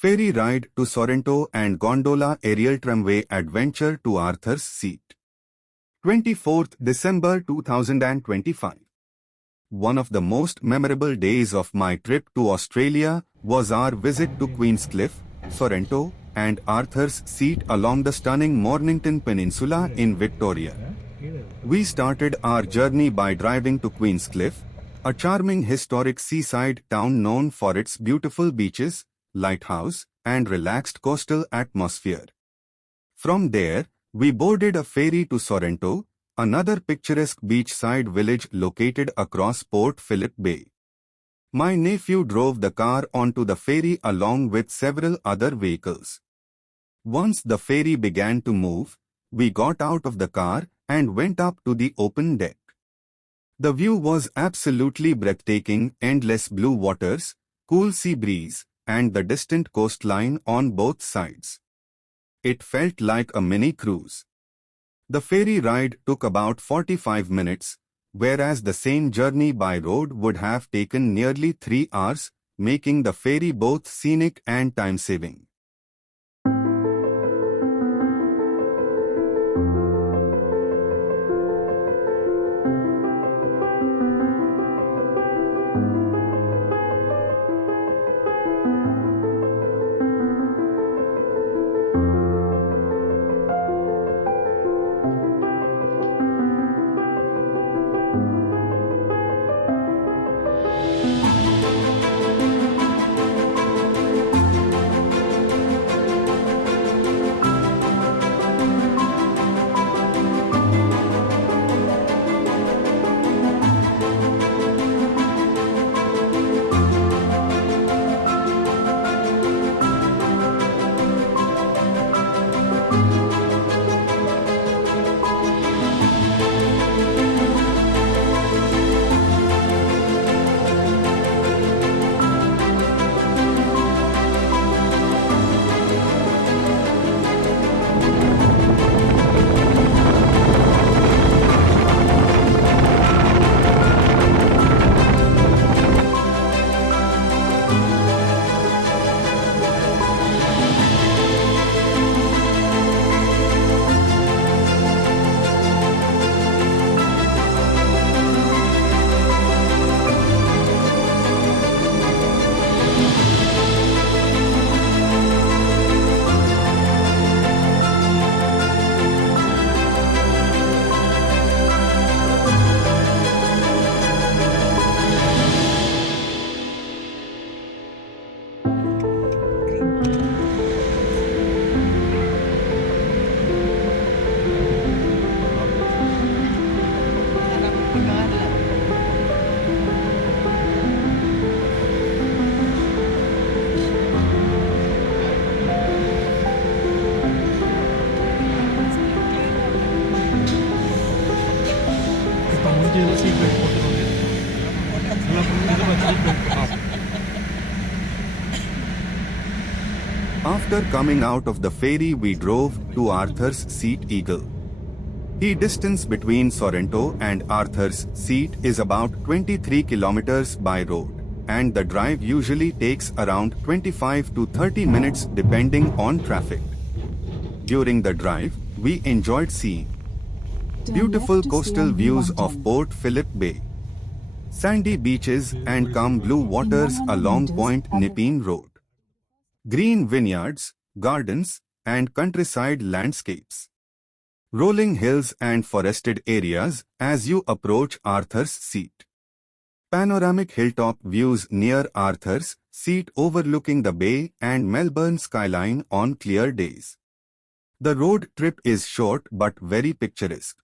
Ferry ride to Sorrento and Gondola aerial tramway adventure to Arthur's Seat. 24th December 2025. One of the most memorable days of my trip to Australia was our visit to Queenscliff, Sorrento, and Arthur's Seat along the stunning Mornington Peninsula in Victoria. We started our journey by driving to Queenscliff, a charming historic seaside town known for its beautiful beaches, lighthouse, and relaxed coastal atmosphere. From there, we boarded a ferry to Sorrento, another picturesque beachside village located across Port Phillip Bay. My nephew drove the car onto the ferry along with several other vehicles. Once the ferry began to move, we got out of the car and went up to the open deck. The view was absolutely breathtaking: endless blue waters, cool sea breeze, and the distant coastline on both sides. It felt like a mini cruise. The ferry ride took about 45 minutes, whereas the same journey by road would have taken nearly 3 hours, making the ferry both scenic and time-saving. After coming out of the ferry, we drove to Arthur's Seat Eagle. The distance between Sorrento and Arthur's Seat is about 23 kilometers by road, and the drive usually takes around 25 to 30 minutes depending on traffic. During the drive, we enjoyed seeing beautiful coastal views of Port Phillip Bay, sandy beaches and calm blue waters along Point Nepean Road, green vineyards, gardens, and countryside landscapes, rolling hills and forested areas as you approach Arthur's Seat. Panoramic hilltop views near Arthur's Seat overlooking the bay and Melbourne skyline on clear days. The road trip is short but very picturesque.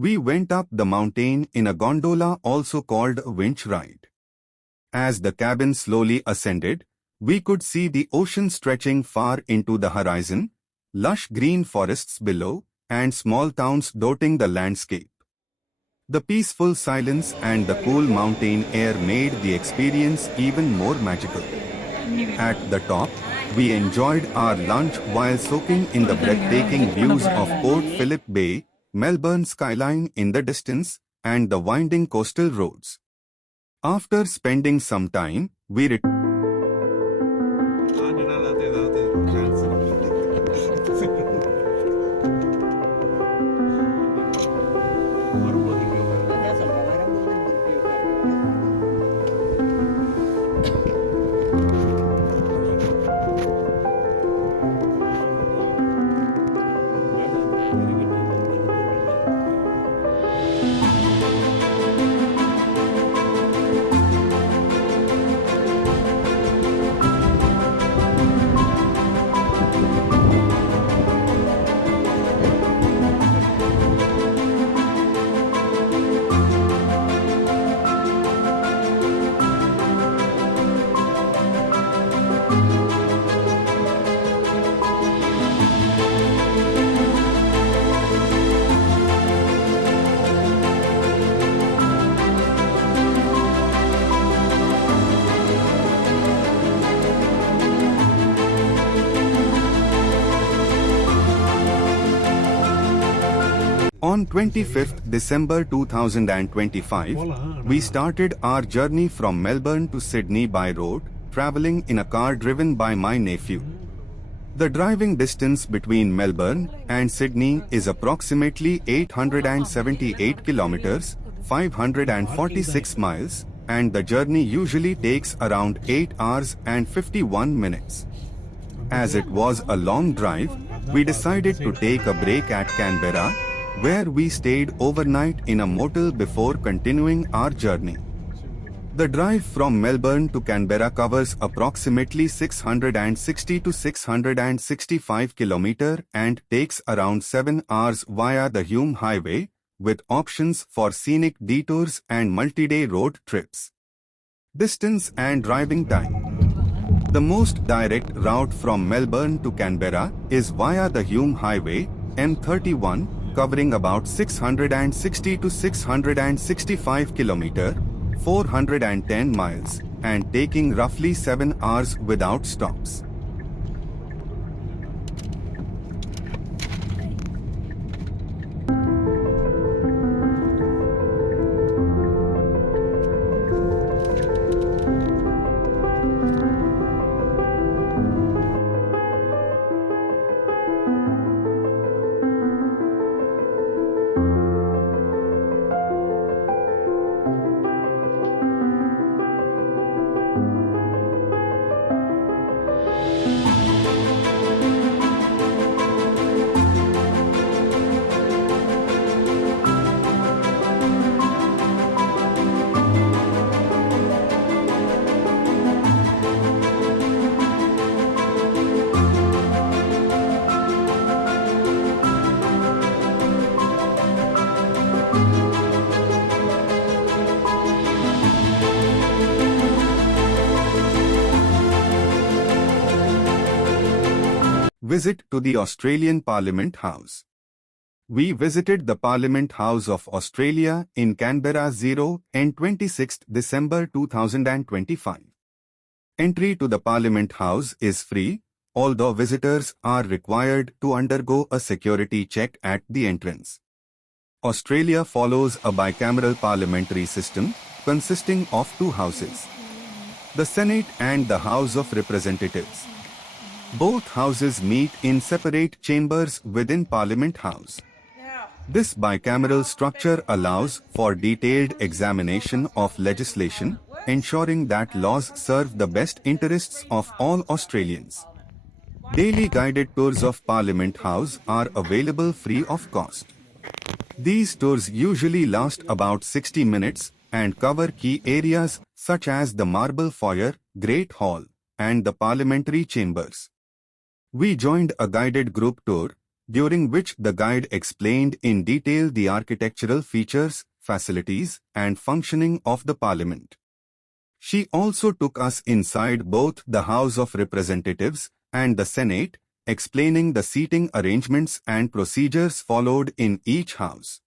We went up the mountain in a gondola, also called a winch ride. As the cabin slowly ascended, we could see the ocean stretching far into the horizon, lush green forests below, and small towns dotting the landscape. The peaceful silence and the cool mountain air made the experience even more magical. At the top, we enjoyed our lunch while soaking in the breathtaking views of Port Phillip Bay, Melbourne skyline in the distance, and the winding coastal roads. After spending some time, we returned. On 25th December 2025, we started our journey from Melbourne to Sydney by road, travelling in a car driven by my nephew. The driving distance between Melbourne and Sydney is approximately 878 kilometers, 546 miles, and the journey usually takes around 8 hours and 51 minutes. As it was a long drive, we decided to take a break at Canberra, where we stayed overnight in a motel before continuing our journey. The drive from Melbourne to Canberra covers approximately 660 to 665 km and takes around 7 hours via the Hume Highway, with options for scenic detours and multi-day road trips. Distance and driving time. The most direct route from Melbourne to Canberra is via the Hume Highway, M31, covering about 660 to 665 km, 410 miles, and taking roughly 7 hours without stops. Visit to the Australian Parliament House. We visited the Parliament House of Australia in Canberra 0 and 26 December 2025. Entry to the Parliament House is free, although visitors are required to undergo a security check at the entrance. Australia follows a bicameral parliamentary system consisting of two houses, the Senate and the House of Representatives. Both houses meet in separate chambers within Parliament House. This bicameral structure allows for detailed examination of legislation, ensuring that laws serve the best interests of all Australians. Daily guided tours of Parliament House are available free of cost. These tours usually last about 60 minutes and cover key areas such as the Marble Foyer, Great Hall, and the parliamentary chambers. We joined a guided group tour, during which the guide explained in detail the architectural features, facilities, and functioning of the Parliament. She also took us inside both the House of Representatives and the Senate, explaining the seating arrangements and procedures followed in each house.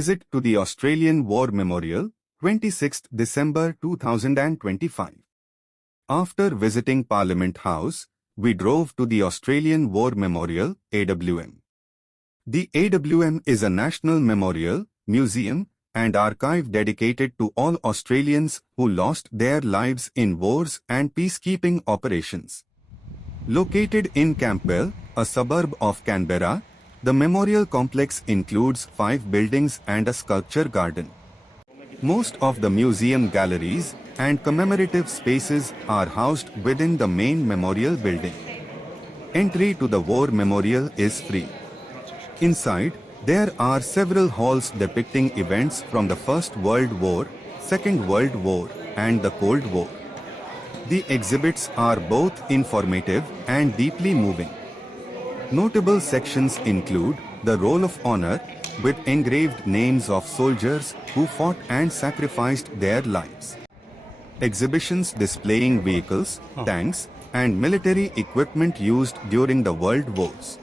Visit to the Australian War Memorial, 26th December 2025. After visiting Parliament House, we drove to the Australian War Memorial, AWM. The AWM is a national memorial, museum, and archive dedicated to all Australians who lost their lives in wars and peacekeeping operations. Located in Campbell, a suburb of Canberra, the memorial complex includes 5 buildings and a sculpture garden. Most of the museum galleries and commemorative spaces are housed within the main memorial building. Entry to the war memorial is free. Inside, there are several halls depicting events from the First World War, Second World War, and the Cold War. The exhibits are both informative and deeply moving. Notable sections include the Roll of Honor, with engraved names of soldiers who fought and sacrificed their lives. Exhibitions displaying vehicles, tanks, and military equipment used during the World Wars.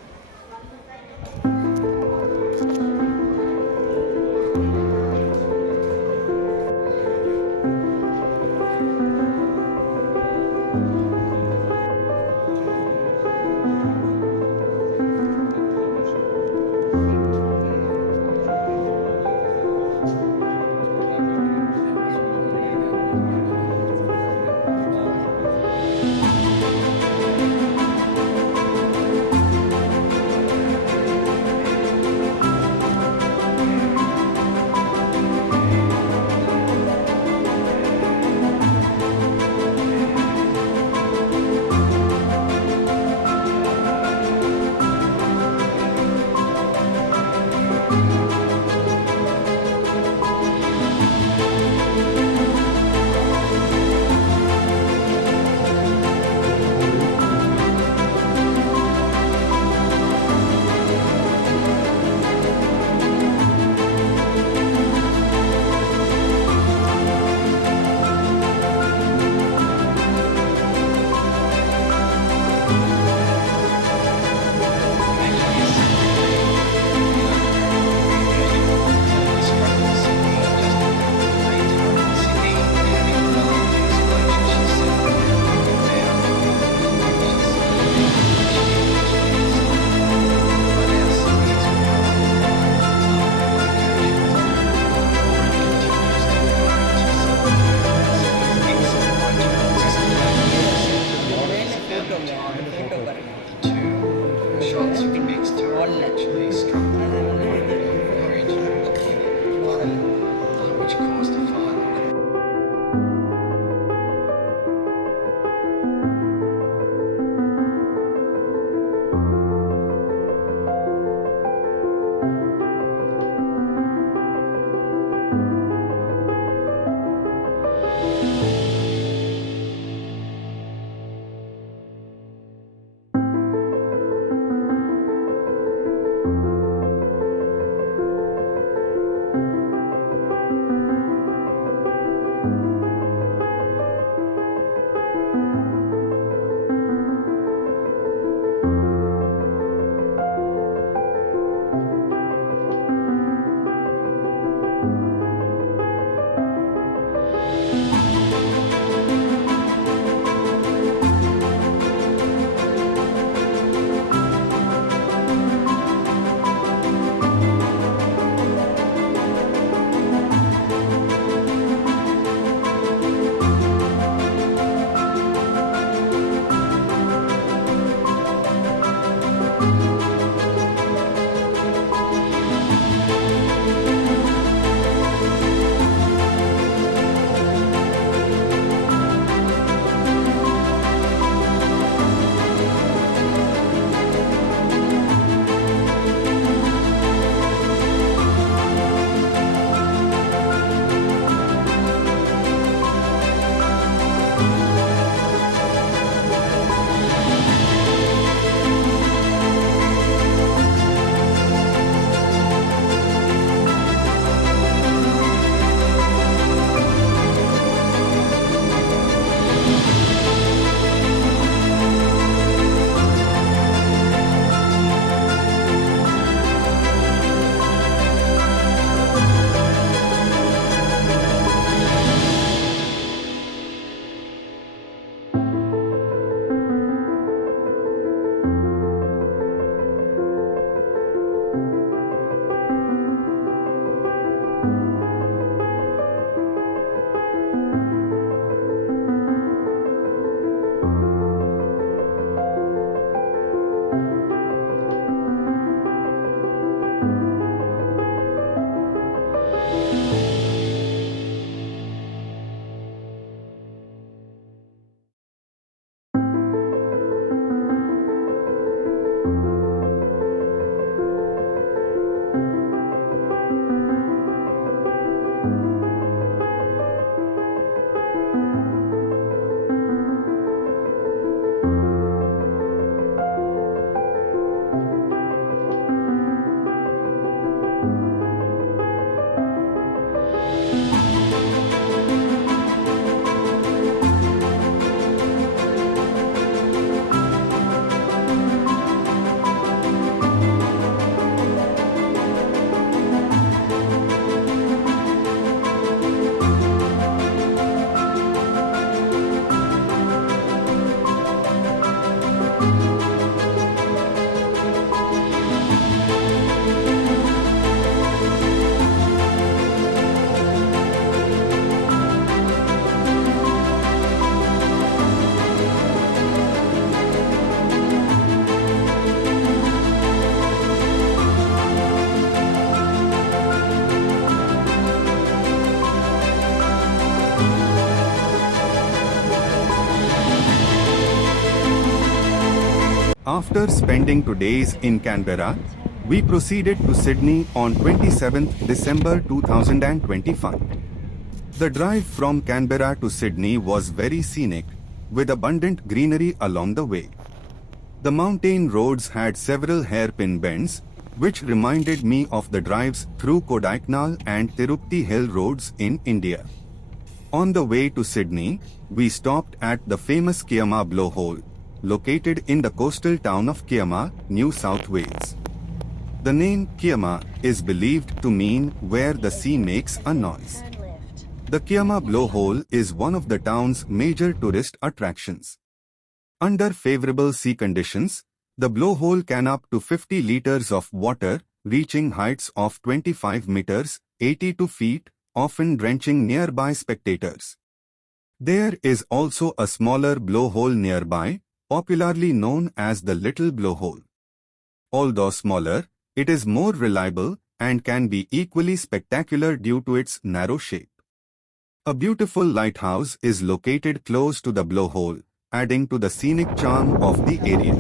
It makes turtle actually struggle courage, which caused the father. After spending 2 days in Canberra, we proceeded to Sydney on 27th December 2025. The drive from Canberra to Sydney was very scenic, with abundant greenery along the way. The mountain roads had several hairpin bends, which reminded me of the drives through Kodaikanal and Tirupati Hill roads in India. On the way to Sydney, we stopped at the famous Kiama Blowhole, located in the coastal town of Kiama, New South Wales. The name Kiama is believed to mean where the sea makes a noise. The Kiama Blowhole is one of the town's major tourist attractions. Under favorable sea conditions, the blowhole can up to 50 liters of water, reaching heights of 25 meters, 82 feet, often drenching nearby spectators. There is also a smaller blowhole nearby, popularly known as the Little Blowhole. Although smaller, it is more reliable and can be equally spectacular due to its narrow shape. A beautiful lighthouse is located close to the Blowhole, adding to the scenic charm of the area.